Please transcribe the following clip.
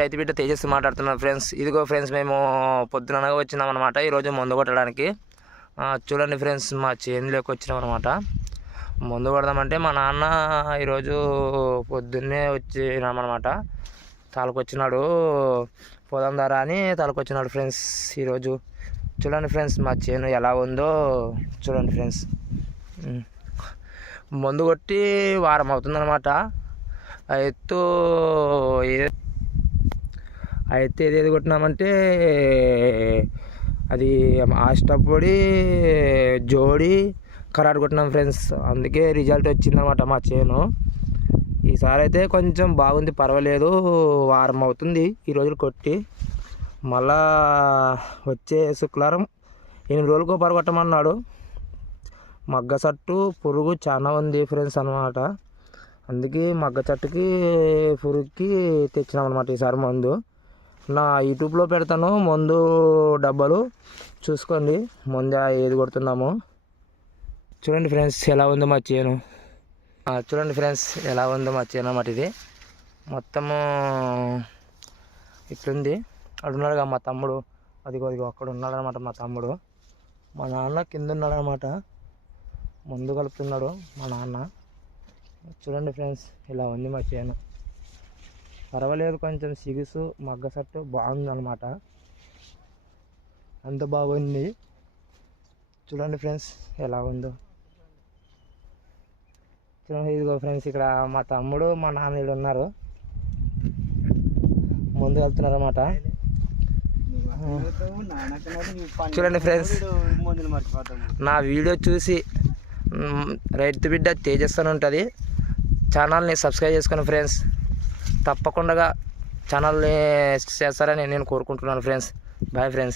రైతు బిడ్డ తేజస్వి మాట్లాడుతున్నాను ఫ్రెండ్స్. ఇదిగో ఫ్రెండ్స్, మేము పొద్దుననగా వచ్చినాం అనమాట ఈరోజు మందు కొట్టడానికి. చూడండి ఫ్రెండ్స్, మా చేనులోకి వచ్చినాం అనమాట. మందు కొడదామంటే మా నాన్న ఈరోజు పొద్దున్నే వచ్చినామన్నమాట. తాలకొచ్చినాడు, పోదాం దారా అని తాలకొచ్చినాడు ఫ్రెండ్స్ ఈరోజు. చూడండి ఫ్రెండ్స్, మా చేను ఎలా ఉందో చూడండి ఫ్రెండ్స్. మందు కొట్టి వారం అవుతుందన్నమాట. అయితే ఏది కొట్టినామంటే అది ఆష్టపొడి జోడి కరాడు కొట్టినాం ఫ్రెండ్స్. అందుకే రిజల్ట్ వచ్చిందన్నమాట మా చేను. ఈసారి అయితే కొంచెం బాగుంది, పర్వాలేదు. వారం అవుతుంది ఈ రోజులు కొట్టి. మళ్ళా వచ్చే శుక్రవారం 8 రోజులకు పరగొట్టమన్నాడు. మగ్గ చెట్టు పురుగు చాలా ఉంది ఫ్రెండ్స్ అనమాట. అందుకే మగ్గ చెట్టుకి పురుగుకి తెచ్చినాం అనమాట ఈసారి మందు. నా యూట్యూబ్లో పెడతాను మందు డబ్బాలు, చూసుకోండి మందు ఏది కొడుతున్నాము. చూడండి ఫ్రెండ్స్ ఎలా ఉందో మా చేను. చూడండి ఫ్రెండ్స్ ఎలా ఉందో మా చేను అన్నమాట. ఇది మొత్తము ఇట్లుంది. అడున్నాడుగా మా తమ్ముడు, అదిగో అక్కడ ఉన్నాడనమాట మా తమ్ముడు. మా నాన్న కింద ఉన్నాడనమాట, మందు కలుపుతున్నాడు మా నాన్న. చూడండి ఫ్రెండ్స్ ఇలా ఉంది మా చేను. పర్వాలేదు, కొంచెం సిగుసు మగ్గ సట్టు బాగుందన్నమాట. అంత బాగుంది. చూడండి ఫ్రెండ్స్ ఎలా ఉందో. చూడండి, ఇదిగో ఫ్రెండ్స్ ఇక్కడ మా తమ్ముడు మా నాన్న వీళ్ళు ఉన్నారు, ముందు వెళ్తున్నారు అన్నమాట. చూడండి ఫ్రెండ్స్, నా వీడియో చూసి రైతు బిడ్డ తేజస్వి అని ఉంటుంది, ఛానల్ని సబ్స్క్రైబ్ చేసుకోండి ఫ్రెండ్స్. తప్పకుండా ఛానల్ని చేస్తారని నేను కోరుకుంటున్నాను ఫ్రెండ్స్. Bye friends.